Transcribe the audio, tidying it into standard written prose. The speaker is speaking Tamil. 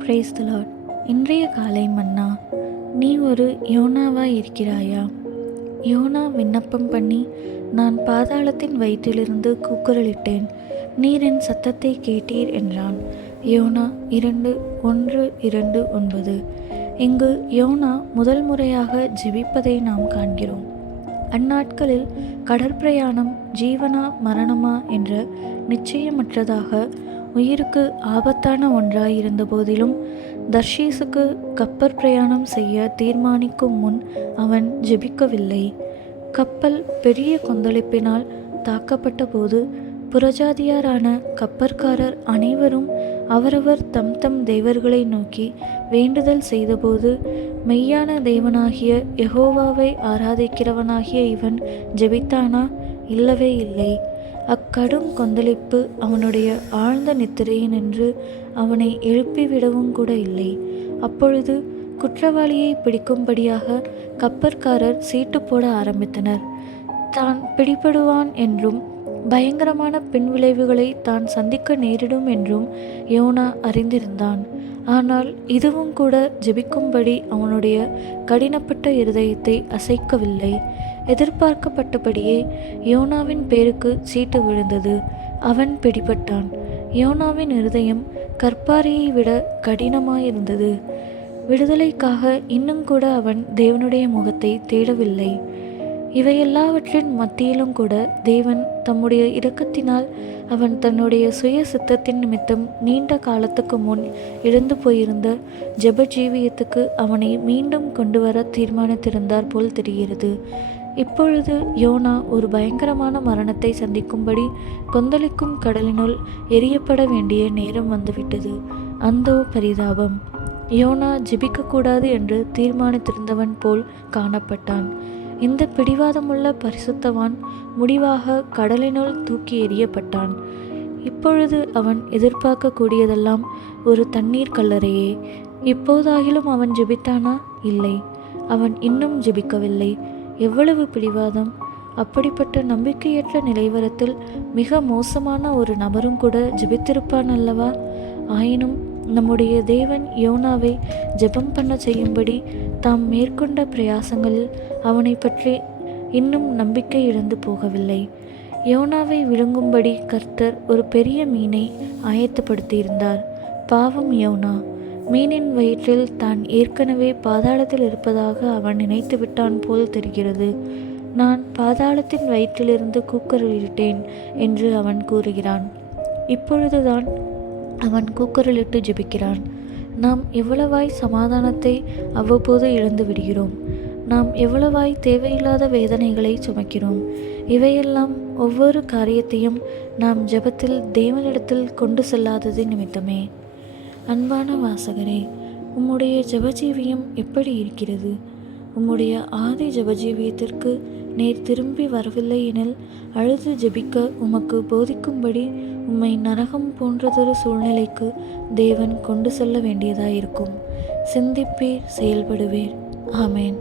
Praise the Lord. இன்றைய காலை மன்னா, நீ ஒரு யோனாவாய் இருக்கிறாயா? யோனா விண்ணப்பம் பண்ணி, நான் பாதாளத்தின் வயிற்றிலிருந்து கூக்குரலிட்டேன், நீர் என் சத்தத்தை கேட்டீர் என்றான். யோனா 2:1-2:9. இங்கு யோனா முதல் முறையாக ஜெபிப்பதை நாம் காண்கிறோம். அந்நாட்களில் கடற்பிரயாணம் ஜீவனா மரணமா என்ற நிச்சயமற்றதாக உயிருக்கு ஆபத்தான ஒன்றாயிருந்த போதிலும் தர்ஷீசுக்கு கப்பற் பிரயாணம் செய்ய தீர்மானிக்கும் முன் அவன் ஜெபிக்கவில்லை. கப்பல் பெரிய கொந்தளிப்பினால் தாக்கப்பட்ட போது புறஜாதியாரான கப்பற்காரர் அனைவரும் அவரவர் தம் தம் தேவர்களை நோக்கி வேண்டுதல் செய்தபோது, மெய்யான தேவனாகிய யெகோவாவை ஆராதிக்கிறவனாகிய இவன் ஜெபித்தானா? இல்லவே இல்லை. அக்கடும் கொந்தளிப்பு அவனுடைய ஆழ்ந்த நித்திரையினின்று அவனை எழுப்பிவிடவும் கூட இல்லை. அப்பொழுது குற்றவாளியை பிடிக்கும்படியாக கப்பற்காரர் சீட்டு போட ஆரம்பித்தனர். தான் பிடிபடுவான் என்றும் பயங்கரமான பின்விளைவுகளை தான் சந்திக்க நேரிடும் என்றும் யோனா அறிந்திருந்தான். ஆனால் இதுவும் கூட ஜெபிக்கும்படி அவனுடைய கடினப்பட்ட இருதயத்தை அசைக்கவில்லை. எதிர்பார்க்கப்பட்டபடியே யோனாவின் பேருக்கு சீட்டு விழுந்தது. அவன் பிடிபட்டான். யோனாவின் இருதயம் கற்பாரியை விட கடினமாயிருந்தது. விடுதலைக்காக இன்னும் கூட அவன் தேவனுடைய முகத்தை தேடவில்லை. இவையெல்லாவற்றின் மத்தியிலும் கூட தேவன் தம்முடைய இரக்கத்தினால் அவன் தன்னுடைய சுய சித்தத்தின் நிமித்தம் நீண்ட காலத்துக்கு முன் இழந்து போயிருந்த ஜெப ஜீவியத்துக்கு அவனை மீண்டும் கொண்டு வர தீர்மானித்திருந்தார் போல் தெரிகிறது. இப்பொழுது யோனா ஒரு பயங்கரமான மரணத்தை சந்திக்கும்படி கொந்தளிக்கும் கடலினுள் எரியப்பட வேண்டிய நேரம் வந்துவிட்டது. அந்தோ பரிதாபம்! யோனா ஜெபிக்கக்கூடாது என்று தீர்மானித்திருந்தவன் போல் காணப்பட்டான். இந்த பிடிவாதமுள்ள பரிசுத்தவான் முடிவாக கடலினுள் தூக்கி எறியப்பட்டான். இப்பொழுது அவன் எதிர்பார்க்கக்கூடியதெல்லாம் ஒரு தண்ணீர் கல்லறையே. இப்போதாகிலும் அவன் ஜெபித்தானா? இல்லை, அவன் இன்னும் ஜெபிக்கவில்லை. எவ்வளவு பிடிவாதம்! அப்படிப்பட்ட நம்பிக்கையற்ற நிலைவரத்தில் மிக மோசமான ஒரு நபரும் கூட ஜெபித்திருப்பான் அல்லவா? ஆயினும் நம்முடைய தேவன் யோனாவை ஜெபம் பண்ண செய்யும்படி தாம் மேற்கொண்ட பிரயாசங்களில் அவனை பற்றி இன்னும் நம்பிக்கை இழந்து போகவில்லை. யோனாவை விழுங்கும்படி கர்த்தர் ஒரு பெரிய மீனை ஆயத்தப்படுத்தியிருந்தார். பாவம் யோனா! மீனின் வயிற்றில் தான் ஏற்கனவே பாதாளத்தில் இருப்பதாக அவன் நினைத்து விட்டான் போல் தெரிகிறது. நான் பாதாளத்தின் வயிற்றிலிருந்து கூக்குரலிட்டேன் என்று அவன் கூறுகிறான். இப்பொழுதுதான் அவன் கூக்குரலிட்டு ஜெபிக்கிறான். நாம் எவ்வளவாய் சமாதானத்தை அவ்வப்போது இழந்து விடுகிறோம். நாம் எவ்வளவாய் தேவையில்லாத வேதனைகளை சுமக்கிறோம். இவையெல்லாம் ஒவ்வொரு காரியத்தையும் நாம் ஜெபத்தில் தேவனிடத்தில் கொண்டு செல்லாதது நிமித்தமே. அன்பான வாசகரே, உம்முடைய ஜெபஜீவியம் எப்படி இருக்கிறது? உம்முடைய ஆதி ஜெபஜீவியத்திற்கு நேர் திரும்பி வரவில்லை எனில் அழுது ஜெபிக்க உமக்கு போதிக்கும்படி உம்மை நரகம் போன்றதொரு சூழ்நிலைக்கு தேவன் கொண்டு செல்ல வேண்டியதாயிருக்கும். சிந்திப்பீர், செயல்படுவீர். ஆமேன்.